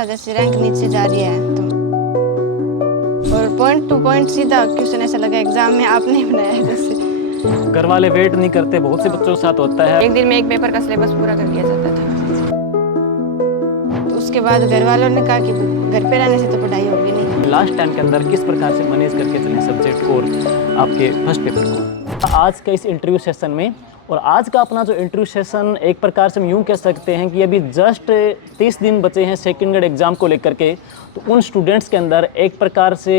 था जैसे रैंक नीचे जा रही है तो, और पॉइंट टू पॉइंट सीधा क्वेश्चन ऐसा लगा एग्जाम में आपने बनाया है जैसे। घर वाले वेट नहीं करते, बहुत से बच्चों के साथ होता है। एक दिन में एक पेपर का सिलेबस पूरा कर लिया जाता था। तो उसके बाद घर वालों ने कहा कि घर पे रहने से तो पढ़ाई होगी नहीं। लास्ट टाइम के अंदर किस प्रकार से मैनेज करके चलें सब्जेक्ट को और आपके फर्स्ट पेपर को आज के इस इंटरव्यू सेशन में। और आज का अपना जो इंटरव्यू सेशन एक प्रकार से हम यूँ कह सकते हैं कि अभी जस्ट 30 दिन बचे हैं सेकेंड ग्रेड एग्ज़ाम को लेकर के। तो उन स्टूडेंट्स के अंदर एक प्रकार से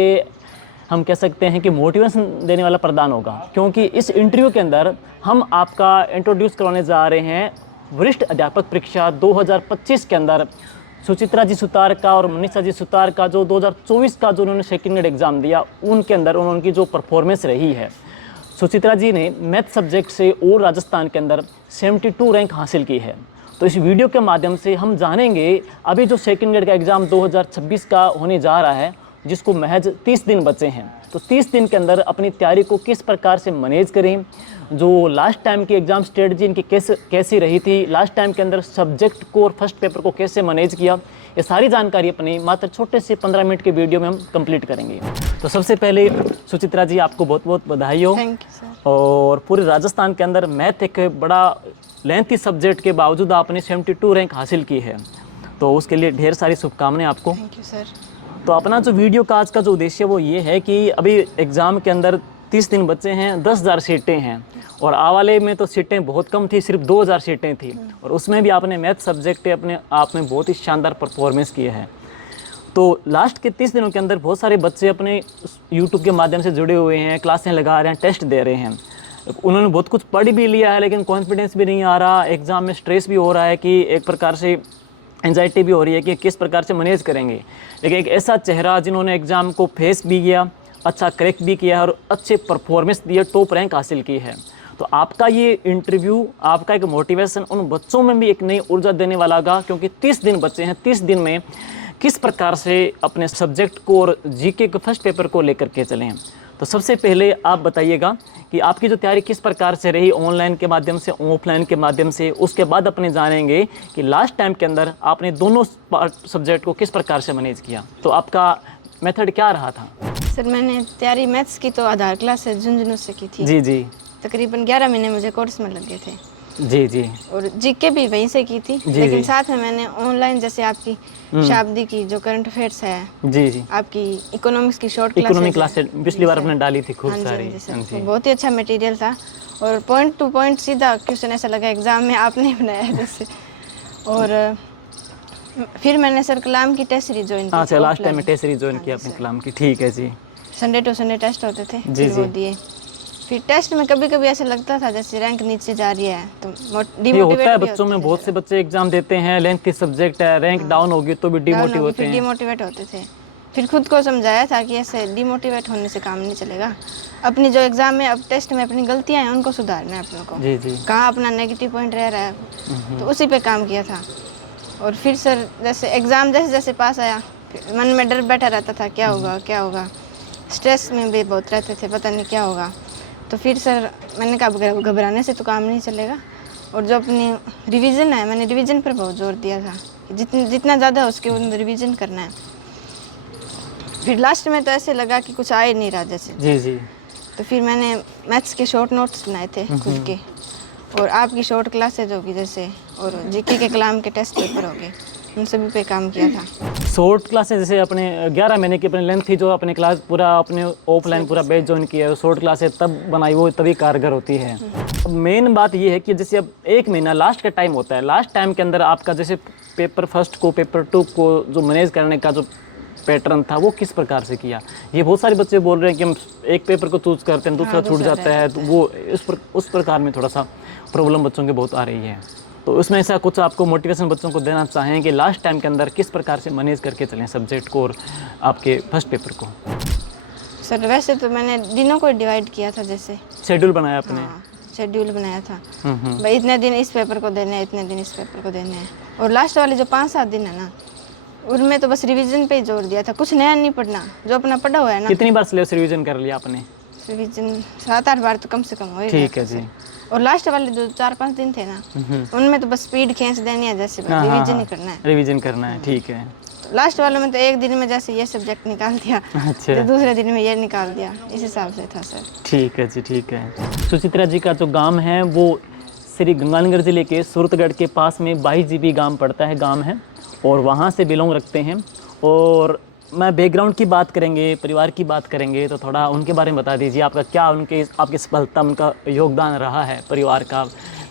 हम कह सकते हैं कि मोटिवेशन देने वाला प्रदान होगा, क्योंकि इस इंटरव्यू के अंदर हम आपका इंट्रोड्यूस करवाने जा रहे हैं वरिष्ठ अध्यापक परीक्षा 2025 के अंदर सुचित्रा जी सुतार का और मनीषा जी सुतार का जो 2024 का जो उन्होंने सेकेंड ग्रेड एग्ज़ाम दिया, उनके अंदर उनकी जो परफॉर्मेंस रही है। सुचित्रा जी ने मैथ सब्जेक्ट से और राजस्थान के अंदर 72 रैंक हासिल की है। तो इस वीडियो के माध्यम से हम जानेंगे अभी जो सेकेंड ग्रेड का एग्ज़ाम 2026 का होने जा रहा है, जिसको महज 30 दिन बचे हैं। तो 30 दिन के अंदर अपनी तैयारी को किस प्रकार से मैनेज करें, जो लास्ट टाइम की एग्ज़ाम स्ट्रेटजी इनकी कैसी रही थी, लास्ट टाइम के अंदर सब्जेक्ट को और फर्स्ट पेपर को कैसे मैनेज किया, ये सारी जानकारी अपनी मात्र छोटे से 15 मिनट के वीडियो में हम कंप्लीट करेंगे। तो सबसे पहले सुचित्रा जी, आपको बहुत बहुत बधाई हो। Thank you sir. और पूरे राजस्थान के अंदर मैथ एक बड़ा लेंथी सब्जेक्ट के बावजूद आपने 72 रैंक हासिल की है, तो उसके लिए ढेर सारी शुभकामनाएं आपको। Thank you sir. तो अपना जो वीडियो का आज का जो उद्देश्य वो ये है कि अभी एग्ज़ाम के अंदर 30 दिन बचे हैं, 10,000 सीटें हैं और आवाले में तो सीटें बहुत कम थी, सिर्फ 2,000 सीटें थी और उसमें भी आपने मैथ सब्जेक्ट अपने आप में बहुत ही शानदार परफॉर्मेंस किए हैं। तो लास्ट के 30 दिनों के अंदर बहुत सारे बच्चे अपने यूट्यूब के माध्यम से जुड़े हुए हैं, क्लासें लगा रहे हैं, टेस्ट दे रहे हैं। उन्होंने बहुत कुछ पढ़ भी लिया है, लेकिन कॉन्फिडेंस भी नहीं आ रहा, एग्ज़ाम में स्ट्रेस भी हो रहा है कि एक प्रकार से एंजाइटी भी हो रही है कि किस प्रकार से मैनेज करेंगे। लेकिन एक ऐसा चेहरा जिन्होंने एग्ज़ाम को फेस भी किया, अच्छा क्रैक भी किया और अच्छे परफॉर्मेंस दिए, टॉप रैंक हासिल की है। तो आपका ये इंटरव्यू, आपका एक मोटिवेशन उन बच्चों में भी एक नई ऊर्जा देने वाला होगा, क्योंकि 30 दिन बचे हैं। 30 दिन में किस प्रकार से अपने सब्जेक्ट को और जीके के फर्स्ट पेपर को लेकर के चलें। तो सबसे पहले आप बताइएगा कि आपकी जो तैयारी किस प्रकार से रही, ऑनलाइन के माध्यम से, ऑफलाइन के माध्यम से। उसके बाद अपने जानेंगे कि लास्ट टाइम के अंदर आपने दोनों सब्जेक्ट को किस प्रकार से मैनेज किया। तो आपका मेथड क्या रहा था? सर मैंने तैयारी मैथ्स की तो आधार क्लास से झुंझुनू से की थी। जी जी तकरीबन 11 महीने मुझे कोर्स में लग गए थे। जी जी। और जीके भी वहीं से की थी, लेकिन साथ में मैंने ऑनलाइन जैसे आपकी शाब्दी की जो करंट अफेयर्स है, जी जी, आपकी इकोनॉमिक्स की शॉर्ट इकोनॉमिक क्लास पिछली बार आपने डाली थी खूब सारी। तो बहुत ही अच्छा मटेरियल था और पॉइंट टू पॉइंट सीधा क्वेश्चन ऐसा लगा एग्जाम में आपने बनाया है जैसे। और फिर मैंने सर कलाम की टेस्ट सीरीज ज्वाइन की। अच्छा, लास्ट टाइम में टेस्ट सीरीज ज्वाइन की आपने कलाम की, ठीक है जी। संडे टू संडे टेस्ट होते थे, जी फिर वो दिए। फिर टेस्ट में कभी कभी ऐसा लगता था जैसे रैंक नीचे जा रही है, तो ये होता है बच्चों में। बहुत से बच्चे एग्जाम देते हैं, लेंथी सब्जेक्ट है, रैंक डाउन होगी तो भी डिमोटिवेट होते हैं। डिमोटिवेट होते थे। फिर खुद को समझाया था कि ऐसे डिमोटिवेट होने से काम नहीं चलेगा। अपनी जो एग्जाम में अब टेस्ट में अपनी गलतियां हैं उनको सुधारना है अपनों को। जी जी। कहाँ अपना नेगेटिव पॉइंट रह रहा है, तो उसी पे काम किया था। और फिर सर जैसे एग्ज़ाम जैसे जैसे पास आया, मन में डर बैठा रहता था क्या होगा क्या होगा। स्ट्रेस में भी बहुत रहते थे, पता नहीं क्या होगा। तो फिर सर मैंने कहा घबराने से तो काम नहीं चलेगा। और जो अपनी रिवीजन है, मैंने रिवीजन पर बहुत जोर दिया था, जितना ज़्यादा उसके अंदर रिवीजन करना है। फिर लास्ट में तो ऐसे लगा कि कुछ आ ही नहीं रहा जैसे। जी जी। तो फिर मैंने मैथ्स के शॉर्ट नोट्स बनाए थे खुद के, और आपकी शॉर्ट क्लासेज होगी जैसे, और जीके के कलाम के टेस्ट पेपर हो गए, उन सभी पे काम किया था। शॉर्ट क्लासेस जैसे अपने 11 महीने की अपनी लेंथ थी, जो अपने क्लास पूरा अपने ऑफलाइन पूरा बैच ज्वाइन किया है, शॉर्ट क्लासेस तब बनाई, वो तभी कारगर होती है। अब मेन बात ये है कि जैसे अब 1 महीना लास्ट का टाइम होता है, लास्ट टाइम के अंदर आपका जैसे पेपर फर्स्ट को, पेपर 2 को जो मैनेज करने का जो पैटर्न था वो किस प्रकार से किया। ये बहुत सारे बच्चे बोल रहे हैं कि हम एक पेपर को चूज़ करते हैं, दूसरा छूट जाता है, तो वो उस प्रकार में थोड़ा सा प्रॉब्लम बच्चों के बहुत आ रही है। तो उसमें ऐसा कुछ आपको मोटिवेशन बच्चों को देना चाहें कि लास्ट टाइम के अंदर किस प्रकार से मैनेज करके चलें सब्जेक्ट को और आपके फर्स्ट पेपर को? सर वैसे तो मैंने दिनों को डिवाइड किया था, जैसे शेड्यूल बनाया आपने? हाँ, शेड्यूल बनाया था भाई, इतने दिन इस पेपर को देने हैं, इतने दिन इस पेपर को देने हैं। और लास्ट वाले जो 5-7 दिन है ना, उनमें तो बस रिवीजन पे ही जोर दिया था, कुछ नया नहीं पढ़ना, जो अपना पढ़ा हुआ है ना। कितनी बार सिलेबस रिवीजन कर लिया आपने? रिवीजन 7-8 बार तो कम से कम हो। ठीक है जी। और लास्ट वाले जो 4-5 दिन थे ना, उनमें तो बस स्पीड खींच देनी है, जैसे रिवीजन ही करना है। रिवीजन करना है, ठीक है। तो लास्ट वालों में तो एक दिन में जैसे ये सब्जेक्ट निकाल दिया, अच्छा। तो दूसरे दिन में ये निकाल दिया, इस हिसाब से था सर। ठीक है जी, ठीक है। सुचित्रा जी का जो गांव है वो श्री गंगानगर ज़िले के सूरतगढ़ के पास में 22 जीबी गांव है और वहाँ से बिलोंग रखते हैं। और मैं बैकग्राउंड की बात करेंगे, परिवार की बात करेंगे, तो थोड़ा उनके बारे में बता दीजिए, आपका क्या आपकी सफलता, उनका योगदान रहा है परिवार का,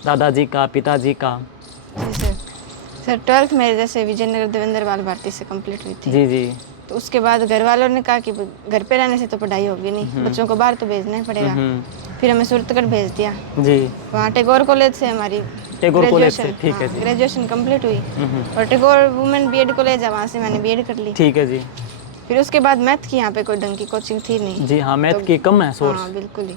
दादाजी का, पिताजी का। जी सर 12th मेरे जैसे विजयनगर देवेंद्र बाल भारती से कंप्लीट हुई थी। जी जी। तो उसके बाद घर वालों ने कहा कि घर पे रहने से तो पढ़ाई होगी नहीं, बच्चों को बाहर तो भेजना ही पड़ेगा। फिर हमें सूरतगढ़ भेज दिया जी। वहाँ टैगोर कॉलेज से हमारी टैगोर कॉलेज से, ठीक है जी। ग्रेजुएशन कंप्लीट हुई और टैगोर वुमेन बीएड कॉलेज है, वहाँ से मैंने बीएड कर ली। ठीक है जी। फिर उसके बाद मैथ की यहाँ पे कोई ढंग की कोचिंग थी नहीं। जी हाँ, मैथ की कम है सोर्स। हाँ बिल्कुल ही।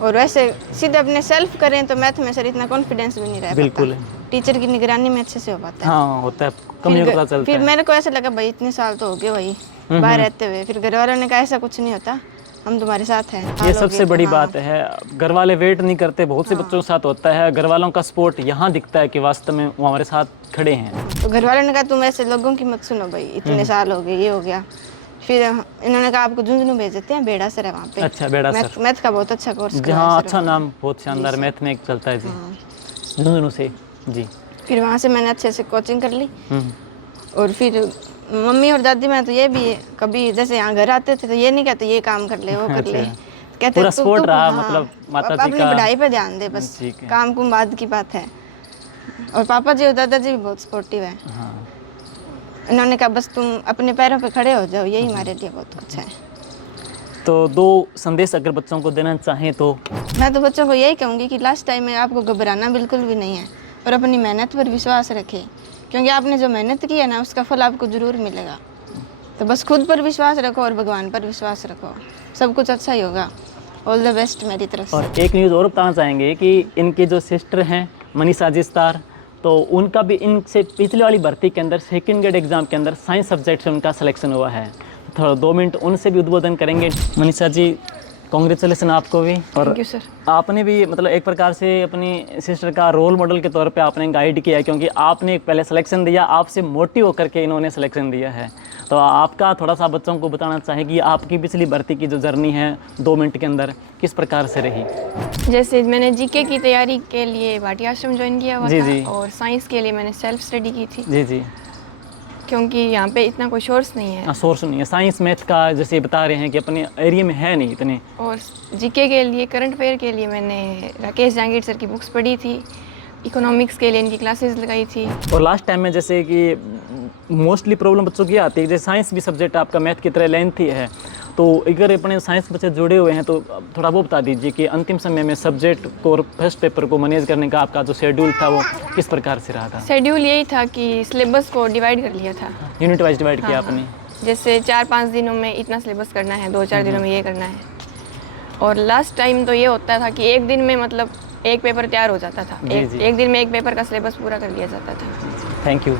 और वैसे सीधे अपने सेल्फ करें तो मैथ में सर इतना कॉन्फिडेंस भी नहीं रह बिल्कुल पाता, टीचर की निगरानी में अच्छे से हो पाता है। हाँ होता है, कम नहीं पता चलता फिर है। मेरे को ऐसा लगा भाई इतने साल तो हो गए भाई बाहर रहते हुए, फिर घर वालों ने कहा ऐसा कुछ नहीं होता, हम तुम्हारे साथ हैं। ये सबसे बड़ी बात है, घर वाले वेट नहीं करते, बहुत से बच्चों के साथ होता है, घर वालों का सपोर्ट यहाँ दिखता है कि वास्तव में वो हमारे साथ खड़े हैं। तो घर वालों ने कहा तुम ऐसे लोगों की मत सुनो भाई, इतने साल हो गए, ये हो गया। फिर इन्होंने कहा आपको झुंझुनू भेज देते हैं, बेड़ा सर है वहाँ पे। अच्छा, बेड़ा सर। मैथ का बहुत अच्छा कोर्स जी हाँ, अच्छा नाम, बहुत शानदार, मैथ में एक चलता है जी, झुंझुनू से जी। फिर वहाँ से मैंने अच्छे से कोचिंग कर ली। और फिर मम्मी और दादी मैं तो ये भी कभी जैसे यहाँ घर आते थे तो ये नहीं कहते ये काम कर ले वो कर ले, कहते पूरा तू सपोर्ट रहा, हाँ, मतलब माता जी अपनी का पढ़ाई पे ध्यान दे बस, काम कुम बाद की बात है। और पापा जी और दादाजी भी बहुत सपोर्टिव है। हाँ। इन्होंने कहा बस तुम अपने पैरों पे खड़े हो जाओ, यही हमारे लिए बहुत अच्छा है। तो 2 संदेश अगर बच्चों को देना चाहें तो? मैं तो बच्चों को यही कहूँगी कि लास्ट टाइम में आपको घबराना बिल्कुल भी नहीं है और अपनी मेहनत पर विश्वास रखें, क्योंकि आपने जो मेहनत की है ना उसका फल आपको ज़रूर मिलेगा। तो बस खुद पर विश्वास रखो और भगवान पर विश्वास रखो, सब कुछ अच्छा ही होगा। ऑल द बेस्ट मेरी तरफ से। और एक न्यूज़ और बताना चाहेंगे कि इनके जो सिस्टर हैं मनीषा जिस्तार, तो उनका भी इनसे पिछले वाली भर्ती के अंदर सेकंड ग्रेड एग्ज़ाम के अंदर साइंस सब्जेक्ट से उनका सिलेक्शन हुआ है। थोड़ा 2 मिनट उनसे भी उद्बोधन करेंगे। मनीषा जी, कांग्रेचुलेसन आपको भी। और थैंक यू सर। आपने भी मतलब एक प्रकार से अपनी सिस्टर का रोल मॉडल के तौर पे आपने गाइड किया है, क्योंकि आपने पहले सिलेक्शन दिया, आपसे मोटिव होकर के इन्होंने सिलेक्शन दिया है। तो आपका थोड़ा सा बच्चों को बताना चाहेगी आपकी पिछली भर्ती की जो जर्नी है 2 मिनट के अंदर किस प्रकार से रही? जैसे मैंने जीके की तैयारी के लिए भाटी आश्रम ज्वाइन किया हुआ जी, था जी। और साइंस के लिए मैंने सेल्फ स्टडी की थी, जी जी। क्योंकि यहाँ पे इतना कोई सोर्स नहीं है। सोर्स नहीं है साइंस मैथ का, जैसे बता रहे हैं कि अपने एरिया में है नहीं इतने। और जीके के लिए, करंट अफेयर के लिए मैंने राकेश जहांगीर सर की बुक्स पढ़ी थी, इकोनॉमिक्स के लिए इनकी क्लासेस लगाई थी। और लास्ट टाइम में जैसे कि मोस्टली प्रॉब्लम बच्चों की आती है, जैसे साइंस भी सब्जेक्ट आपका मैथ की तरह लेंथी है, तो अगर अपने साइंस बच्चे जुड़े हुए हैं तो थोड़ा वो बता दीजिए कि अंतिम समय में सब्जेक्ट को और फर्स्ट पेपर को मैनेज करने का आपका जो शेड्यूल था वो किस प्रकार से रहा था? शेड्यूल यही था कि सिलेबस को डिवाइड कर लिया था, यूनिट वाइज डिवाइड किया हाँ, आपने? जैसे 4-5 दिनों में इतना सिलेबस करना है, 2-4 दिनों में ये करना है। और लास्ट टाइम तो ये होता था कि एक दिन में मतलब एक पेपर तैयार हो जाता था, एक दिन में एक पेपर का सिलेबस पूरा कर लिया जाता था। Thank you.